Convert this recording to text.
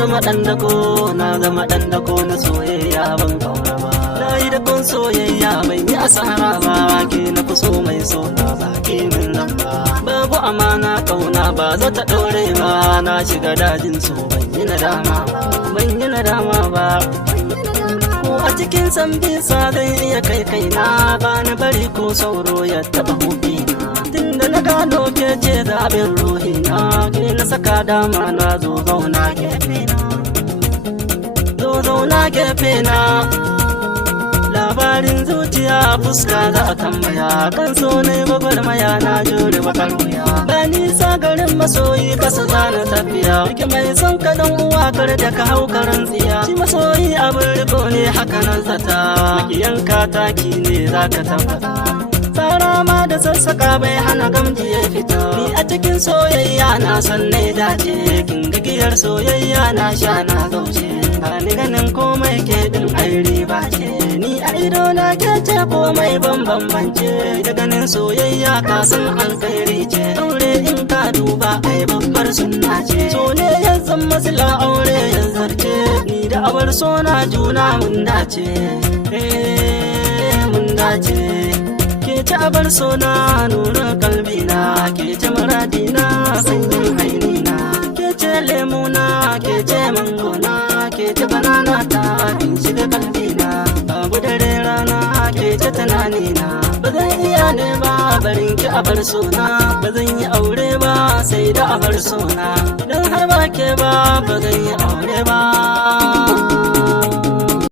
zama ɗan dako, na zama ɗan dako na soyayya ban kaura ba. Na yi dakon soyayya ban yi asara ba, ke na fi so mai so na ba ke min nan ba. Babu amana kauna ba za ta ɗaure ba, na shiga dajin so ban yi nadama ba, ban yi nadama ba. Ko a cikin san bisa zan iya kai kaina, ba ni bari ko sauro ya taɓa hukina. Tunda na gano ke ce zaɓin ruhina, ke na saka dama na zo zauna gefe na, zo zauna gefe na. Labarin zuciya fuska za a tambaya, kan so ne gwagwarmaya na jure bakar wuya. Ba nisa garin masoyi kasa zana tafiya, rike mai son ka dan uwa kar da ka hau karan tsiya. Shi masoyi abin riko ne haka nan zata, makiyanka taki ne za ka tabbata. Tsara ma da sassaka bai hana gamji ya fita, ni a cikin soyayya na san ne dace. Kin gigiyar soyayya na sha na zaushe, ni ganin komai ke din airi ba ce. Ni a ido na ke ce komai bambance, da ganin soyayya ka san alkhairi ce. Aure in ka duba ai babbar sunna ce, so ne ya zama sila aure ya zarce. Ni da abar so na juna mun dace, mun dace. Ke ce abar so na nurin kalbina, ke ce muradina sanyin hainina. Ke ce lemuna, ke ce mangona, ke ce banana ta kin shiga kalbina. Babu dare rana ke ce tunanina, ba zan iya ne ba barin ki abar sona. Ba zan yi aure ba sai da abar sona, idan har ba ke ba ba zan yi aure ba.